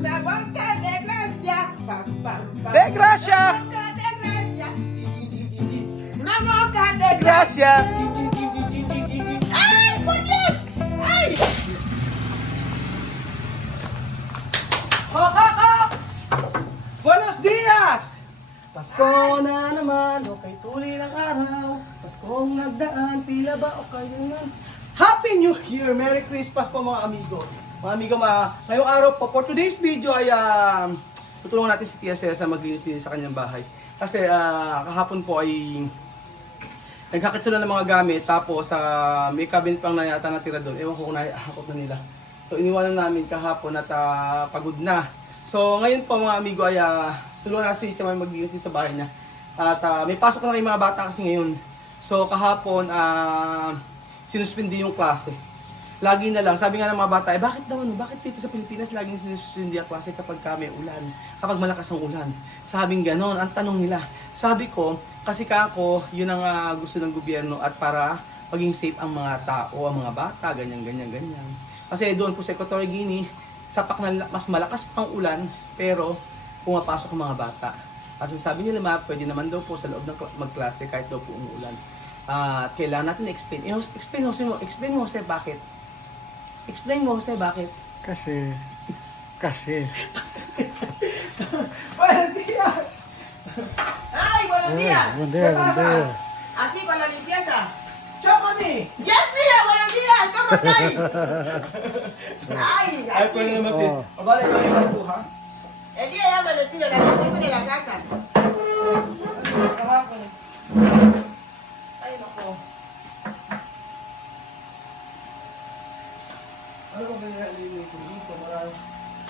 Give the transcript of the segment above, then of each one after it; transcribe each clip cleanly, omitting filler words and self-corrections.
De gracia! Gracia! Ay, por Dios! Ay! Kakak! Buenos dias! Pasko na naman, okay tuloy ng araw. Paskong nagdaan, tila ba o kayo na? Happy New Year! Merry Christmas po mga amigo. Mga amigo, ngayong araw po, for today's video ay tutulungan natin si Tia Cesa maglinis din sa kanyang bahay. Kasi kahapon po ay naghakit sila ng mga gamit, tapos may cabinet pang na yata natira doon. Ewan ko kung nahihakot na nila. So iniwanan namin kahapon at pagod na. So ngayon po mga amigo ay tulungan natin si Chamay maglinis sa bahay niya. At may pasok na kayong mga bata kasi ngayon. So kahapon sinuspindi yung klase. Lagi na lang, sabi nga ng mga bata, bakit daw bakit dito sa Pilipinas laging sinuspindi ang klase kapag may ulan, kapag malakas ang ulan? Sabing ganon, ang tanong nila. Sabi ko, kasi kako, yun ang gusto ng gobyerno at para maging safe ang mga tao, ang mga bata, ganyan. Kasi doon po sa Equatorial Guinea, sapak na mas malakas pang ulan, pero pumapasok ang mga bata. At sabi nila pwede naman daw po sa loob ng magklase kahit daw po umuulan. At kailangan natin explain. Explain mo, Jose, bakit? Explain mo, Jose, bakit? Kasi. Buenos días! Ay, buenos días. Buen día, buen día. Aquí con la limpieza. Chocome! Yes, mira, buenos días. ¿Cómo estáis? Ay, Ay, aquí. pwede naman din. Oo. Abala, ikaw po, ha? El día ya amanecido, la limpieza de la casa. Kahapon. Ay, nako. Ano kung ganyan dito? Marami.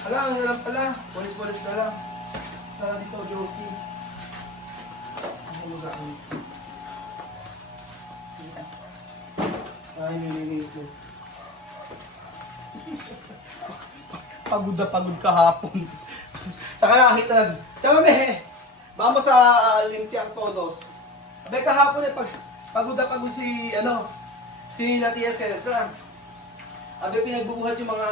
Hala, ang nilang pala. Walis-walis na lang. Tara dito, Josie. Ang lugaan. Ay, nilinis mo. Pagod na pagod kahapon. Saka nakakita na. Tsaka vamos sa limpiang todos. Abay kahapon pagod na pagod si la Tia Cesa. Abay pinagbubuhat yung mga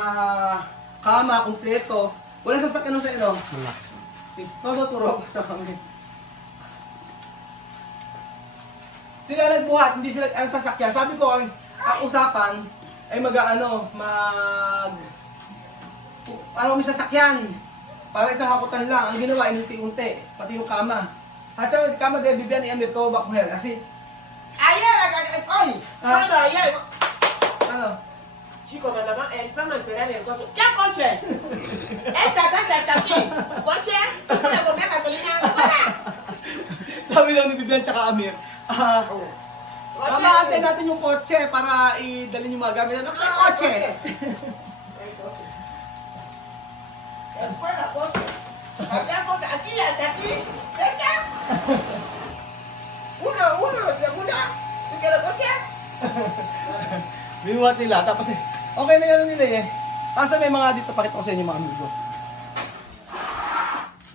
kama, kumpleto. Walang sasakyan sa ino. Wala. Todo turo sa kami. Sila nagbuhat, hindi sila ang sasakyan. Sabi ko, ang usapan ay may sasakyan. Para isang hakutan lang. Ang ginawa, inunti-unti. Pati yung kama. At siya, kama de Bibian y Amir ko bakmuher. Kasi, Ayer, hoy. Bueno, ayer. ano? Chicos, vamos a esperar en el coche. ¿Qué coche? Esta casa está aquí. ¿Coche? ¿Una con gasolina? ¡Fuera! Sabi lang ni Bibian tsaka Amir. Mamaantay natin yung kotse para idalhin yung mga gamit. Ano yung kotse? Escuela, coche. Hablamos aquí hasta aquí. ¿Cerca? Uno, segura. ¿Tú quieres coche? Binuhat nila. Tapos okay na yan nila eh. Kasi may mga dito, pakita ko sa inyo mga amigo.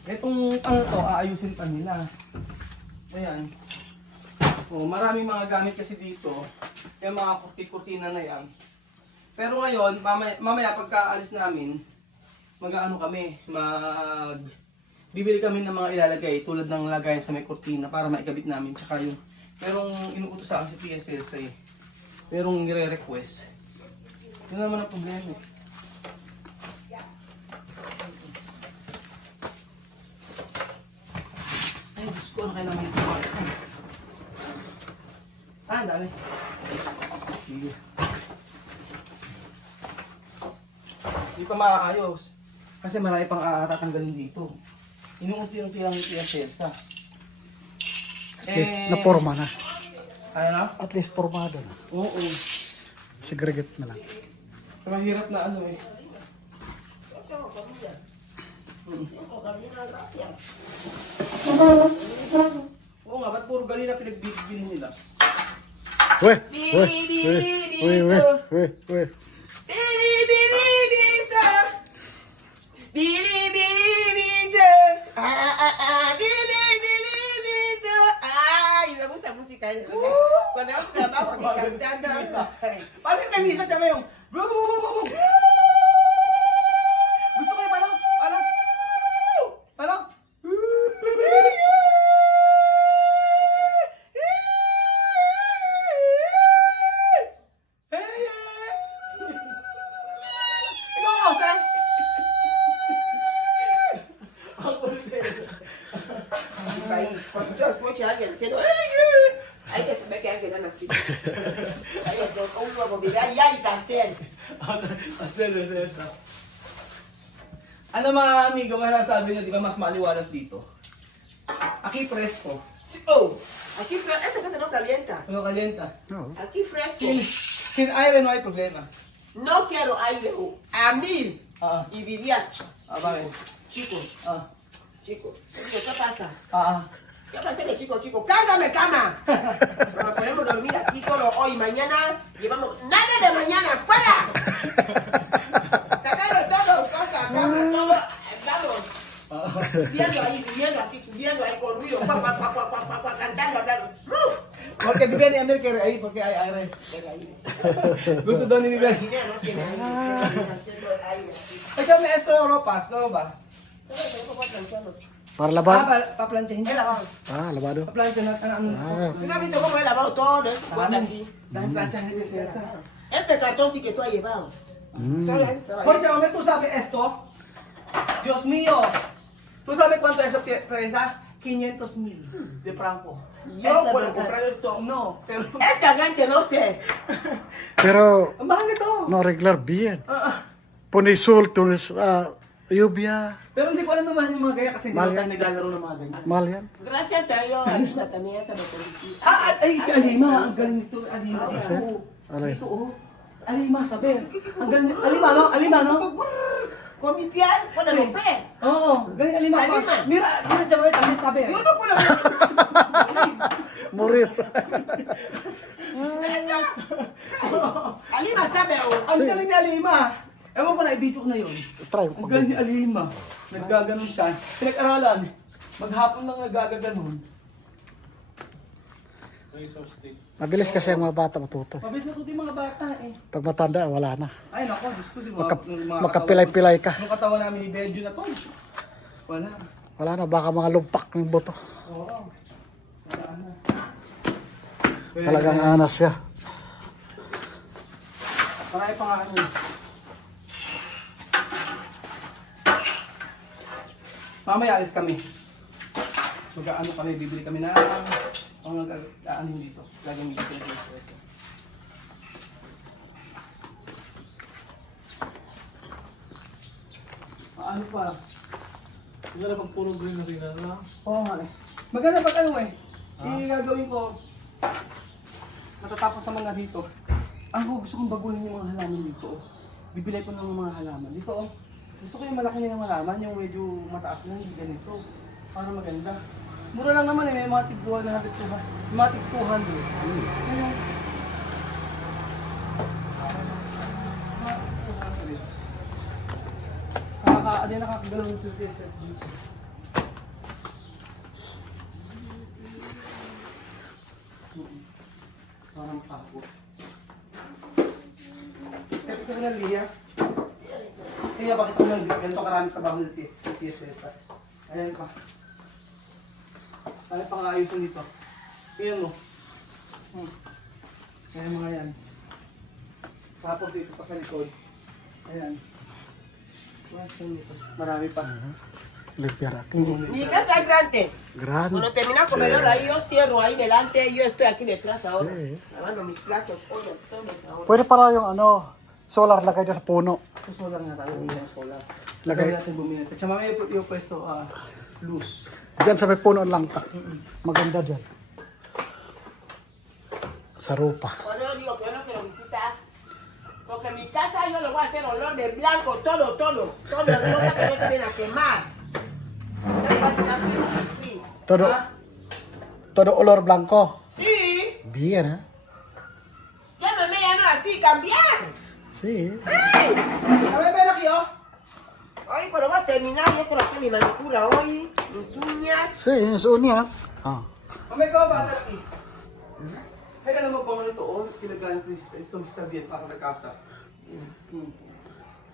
Itong to, aayusin pa nila. Ayan. Maraming mga gamit kasi dito. Yung mga kurti-kurtina na yan. Pero ngayon, mamaya pagka-alis namin, bibili kami ng mga ilalagay tulad ng lagayan sa may kurtina para maikabit namin. Tsaka yung, merong inuutos sa akin si PSS eh. Merong nire-request. Yun naman ang problema eh. Ay, Diyos ko, ano kaya naman ito? Ang dami. Sige. Hindi pa maayos. Kasi marami pang tatanggalin dito. Inuunti-unti lang yung Cesa. At least na-forma na. Ano na? At least formado na. Oo. Segregate na lang. Mahirap na eh. Oo nga, ba't puro galina pinagbibili nila? Weh! Weh! Bilibilibiso. Bilibilibiso. Bilibilibiso. Ay, me gusta música. Cuando hago trabajo aquí cantando. Paano yung kamisa tsaka yung... Gusto ko yung parang Pastel de Cesa. Ano mga amigo, masasabi nyo, di ba mas maliwalas dito? Aquí fresco. Oh, aquí fresco. Esa casa no calienta. Ano kalienta? Oo. Aquí fresco. Sin aire no hay problema. No quiero aire. A 1000. Ah, Y vivía. bakit? Chico, Ah, chico. ¿Qué pasa? ah. ¿Qué pasa de chico, chico? ¡Cárgame cama! Nos podemos dormir aquí solo hoy. Mañana llevamos. ¡Nada de mañana! ¡Fuera! Sacaron todo, cosas, cama, todo. Vamos. Viviendo aquí, subiendo ahí con ruido. Cantando, hablando. ¡Uf! Porque depende Amel que ahí, porque hay aire. Gusto daw ni Nibel. No tiene aire. Échame esto de ropas, ¿cómo va? Para laban? Paplanchahin. He lavado. Lavado. Paplancha na, ano. ¿Tú no has visto cómo he lavado todo eso? Cuenta aquí. Dahil planchahin ni Cesa. Este cartón sí que tú has llevado. Todo esto estaba ahí. Oye, Chamame, ¿tú sabes esto? Dios mío. ¿Tú sabes cuánto es eso presa? 500,000 de franco. Yo Es la puedo verdad. comprar esto. No, pero... Esta gente no sé. Pero Ang mahal nito. no arreglar bien. Pones sol, pones lluvia. Pero hindi ko alam na mahal yung mga gaya kasi hindi Mahal ko tayo yan. naglalaro ng mga ganyan. Mal yan. Gracias a Dios, Alima también esa me conocí. Ay, si Alima. Ang galing nito. Alima. Kasi? Alay. Ito, oh. Alima, sabi. Ang galing. Alima, no? Alima, no? Con mi piel, con el pé. Oo, galing Alima. Alima. Mira, Chamame, también sabi. Yo no puedo ver. Morir. Alima sabe, oh. Ang galing ni Alima. Ewan ko na, i-video ko na yun. Try ko Ang pag galing ni Alima. Naggaganon siya. Pinag-aralan. Maghapon lang nagagaganon. Mabilis kasi ang mga bata matuto. Mabilis na ito yung mga bata eh. Pag matanda, wala na. Ay nako, Diyos ko, di ba? Magkapilay-pilay ka. Yung katawan namin ni Benjo na to. Wala. Wala na, baka mga lumpak ng buto. Oo. Wala na. Talagang anas siya. Marami pa nga ano eh. Mamaya alis kami. Mag-ano kami, bibili kami na ang nag-ano dito. Lagyan dito yung espresso. Ano pa? Hindi na pag puro green na rin na. Oo nga eh. Maganda pag ano eh. Gagawin ko. Matatapos naman na dito. Gusto kong baguhin yung mga halaman dito. Oh. Bibili ko ng mga halaman. Dito oh. Gusto ko yung malaki nilang halaman, yung medyo mataas lang, hindi ganito. Para maganda. Mura lang naman eh, may mga tig 200, mga tig 200. Ayun. Nakakagalaw yung SSD. Parang papo. Kaya ko na Lia. Kaya bakit ko na ganito karami trabaho ng TSS. Ayan pa. Ano pang ayusin dito? Ayan mo. Ayan mga yan. Tapos dito pa sa likod. Ayan. Marami pa. Limpiar aquí. Mi casa es grande. Grande. Cuando termina el comedor, ahí yo cierro ahí delante, yo estoy aquí detrás ahora. Sí. Lavando mis platos, pollos, todo ahora. Pwede pala yung ano, solar lagay dyan sa puno. Sa solar nga tayo, hindi yung solar. Lagay. Lagay natin bumili. At saka may yung pwesto, loose. Diyan sa may puno lang ta. Maganda dyan. Sa rupa. Cuando yo digo que yo no quiero visitar, porque en mi casa yo le voy a hacer olor de blanco, todo. Todo el olor que no te viene a quemar. Ya le va a quedar frío. Todo, todo olor blanco. Sí, Bien, ¿eh? llámame ya no así, cambiar. Sí. Kami ba na kayo? Hoy, pero voy a terminar, yo creo que mi manicura hoy, mis uñas. Sí, es uñas. Ah. Kami ko ba sa akin? Ay, alam mo pa ano ito, kinagalan ko yung sabihin para sa casa.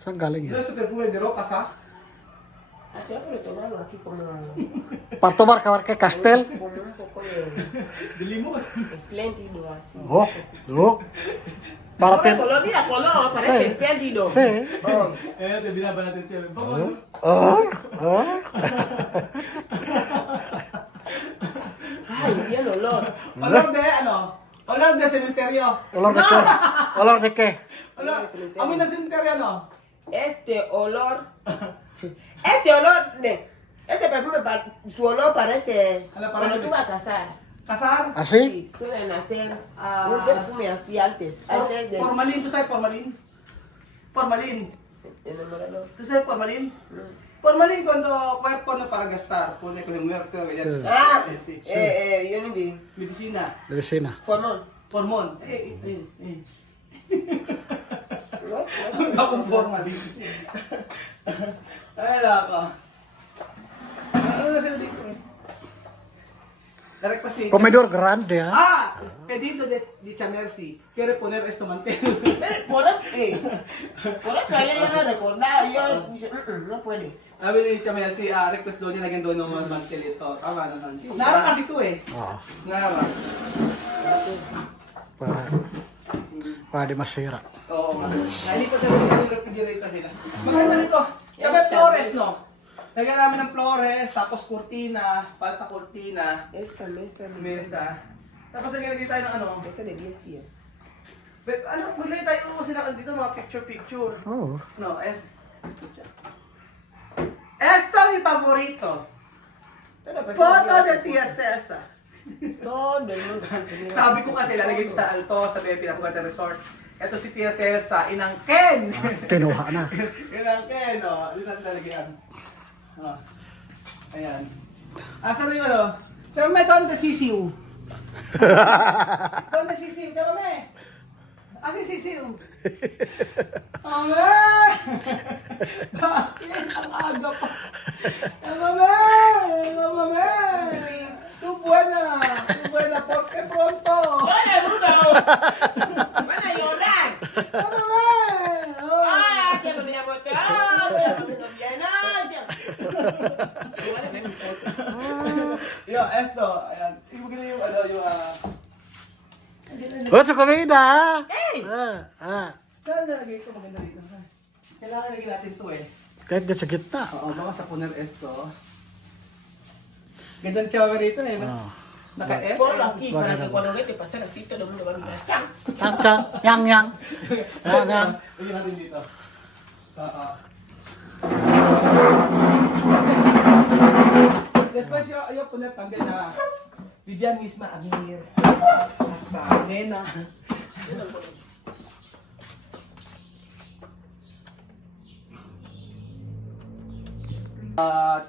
Saan galing Ito yan? sa perfume de ropas, ha? Así voy a tomarlo aquí como Para tomar que Castel. un poco de De limon. espléndido así. Oh, oh. Para Mira ten... color, mira color, parece Sí. espléndido. Sí. Oh. Te binaba natin ito. Oh, oh. Ay, bien olor. Olor de, ano? Olor de cementerio. Olor de qué? Olor de qué? Olor, amoy na cementerio, no? Este olor, este olor este perfume, su olor parece Hola, cuando parece- tú vas a casar. Casar? ¿Así? Sí, suelen hacer Ah. un perfume así antes de Formalin, ¿tú sabes formalin? Formalin. enamorarlo. ¿Tú sabes formalin? Formalin cuando cuerpo no para gastar, pone con el muerto, ganyan. Ah, Sí. yun hindi. Medicina. De vecina. Formol. Hormon. Ano akong formalin? Ay, laka. Ano na sila dito eh? Direct pasting. Comedor grande, ha? Ah! Pedido de dicha Mercy. Quiere poner esto mantel. Por eso ella ya no recordaba. Yo dije, no puede. Sabi ni dicha Mercy, request daw niya lagyan daw ng mantel ito. Tama naman. Nara kasi ito eh. Oo. Nara. Para di masira. Oo nga. Nalito talaga yung refrigerator nila. Maganda nito. Tsaka may flores, no? Lagyan namin ng flores, tapos kurtina, palta kurtina, Esta mesa, mesa. Tapos lagyan tayo ng ano. mesa de 10 días. Ano, maglagay tayo kasi na dito mga picture-picture. Oo. No, Esto mi favorito. Foto de Tia Celsa. Todo el mundo. Sabi ko kasi lalagay ko sa Alto, sa Pinapugatan Resort. Ito si Tia Celsa, Inang Ken. Kinuha na. Inang Ken, o. Dito ang talagyan. Oh. Ayan. Asa na yung ano? Tsaka may donde sisiu. Donde sisiu? Tsaka may. Asa yung sisiu? Ame! Bakit? Ang aga pa. Ame! Ame! Tu buena, porque pronto. ¡Vale, Bruno! ¡Van a llorar! Ame! Oh. ¡Ah, que me voy a botar! ¡Que me viene! Igual es mi foto. Yo, esto. Ayan. Ibigay na yung ano, yung What's comida, ha? Hey! Saan nalagay ito? Maganda dito. Ha? Kailangan lagyan natin ito eh. Kahit di sa gitna. Oo, baka sa puner esto. Gandang chower rito eh. No? Oh. Naka-F. Ponlo aquí para que cuando vete pasar así todo el mundo va a mirar. ¡Chan! Chang, chang. Yang, yang. Yan, yan. Lagyan natin dito. Oo. Después yo poner también a Vivian misma, Amir, hasta Nena.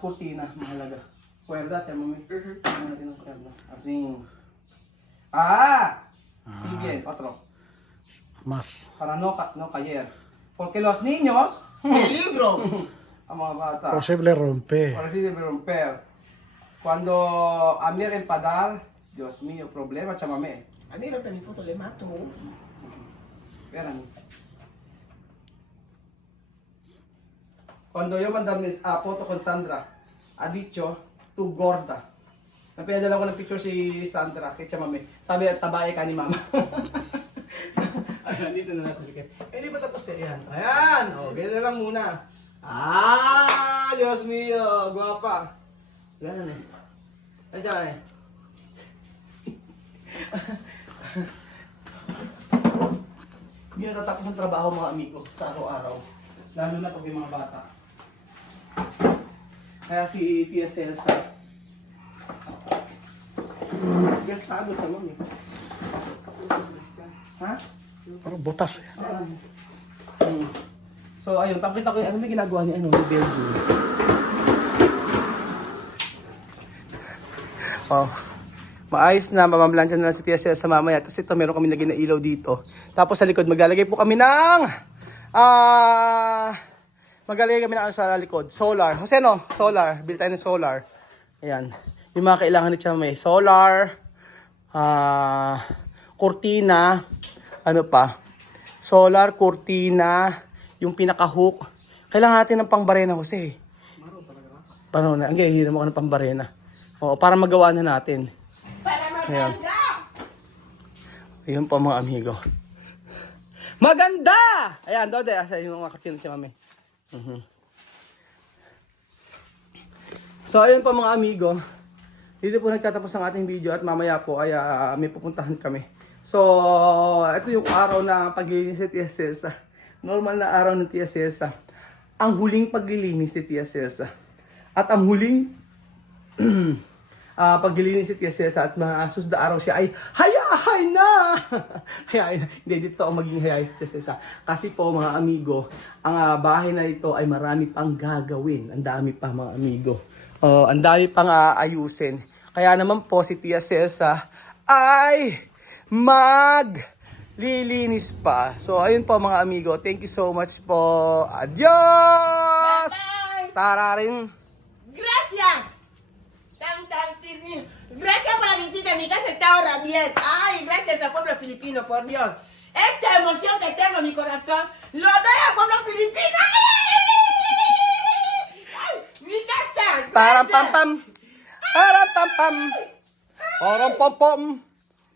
Cortina, mahalaga. Cuerda, siya mami. Ano natin ang cuerda? Asing. Sige, otro. Mas. Para no caer. Porque los niños, ¡El libro! ang mga bata, Posible rompe. para si debe romper. Cuando Amir empadar, Dios mío, problema, chamame. A mí rompe mi foto, le mato. Esperan. Cuando yo mandar foto con Sandra, ha dicho, tu gorda. Napinadala ko ng picture si Sandra, kay chamame. Sabi, tabae ka ni mama. Ayan, dito na natin. Di ba tapos eh? Ayan. Ayan! O, ganyan na lang muna. Diyos mío! Guwapa. Ganyan eh. Nandiyan eh. Hindi na natapos ang trabaho mga amigo sa araw-araw. Lalo na pag yung mga bata. Kaya si Tia Celsa. Gastado sa mami. Ha? Parang butas. So ayun, pakita ko yung ano may ginagawa ni ano, ni Belgium. Oh. Maayos na, mamamlansya na lang si Tia Celsa mamaya. Tapos ito, meron kami lagyan na ilaw dito. Tapos sa likod, maglalagay po kami ng... maglalagay kami ng ano sa likod. Solar. Jose no? Solar. Bili tayo ng solar. Ayan. Yung mga kailangan ni Chame. Solar. Cortina. Ano pa? Solar, cortina. Yung pinaka-hook. Kailangan natin ng pangbarena, Jose. Paano na? Ang gaya, mo ko ng pangbarena. Oo, para magawa na natin. Ayan. Ayun po mga amigo. Maganda! Ayan, Dode. Asa yung mga katin siya, mami. So, ayun po mga amigo. Dito po nagtatapos ang ating video at mamaya po ay may pupuntahan kami. So, ito yung araw na paglilinis ni Tia Celsa. Normal na araw ng Tia Celsa. Ang huling paglilinis ni Tia Celsa. At ang huling paglilinis si Tia Celsa at susunod na araw siya ay hayahay na! Hayahay na. Hindi, dito ako maging hayahay si Tia Celsa. Kasi po mga amigo, ang bahay na ito ay marami pang gagawin. Ang dami pa mga amigo. Ang dami pang ayusin. Kaya naman po si Tia Celsa ay maglilinis pa. So ayun po mga amigo. Thank you so much po. Adios! Bye-bye! Tararin! Gracias. Gracias por la visita. Mi casa está ahora bien. Ay, gracias al pueblo filipino, por Dios. Esta emoción que tengo en mi corazón, lo doy al pueblo filipino. ¡Ay! Mi casa. Param pam pam. Param pam pam. Param pam pam.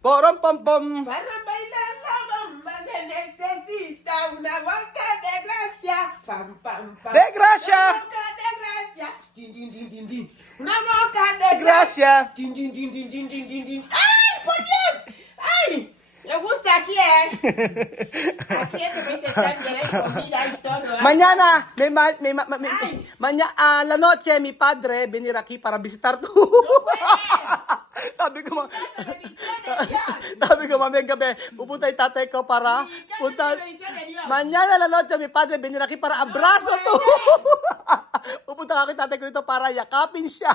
Param pam pam. Para bailar la bomba se necesita una boca de gracia. Pam, pam, pam. De gracia. Una boca de gracia. Din, din, din, din, din. Una boca de gracia. Gracias. Din, din, din, din, din, din, din, din. ¡Ay, por Dios! ¡Ay! Me gusta aquí, ¿eh? Aquí te voy a sentar bien, hay comida y todo. ¿eh? Mañana, Ay. la noche, mi padre venir aquí para visitar tu. Sabi ko, sabi ko mamayang gabi, pupunta yung tatay ko para punta. Mañana la noche, mi padre venir aquí para abrazo tu. Pupunta ako yung tatay ko dito para yakapin siya.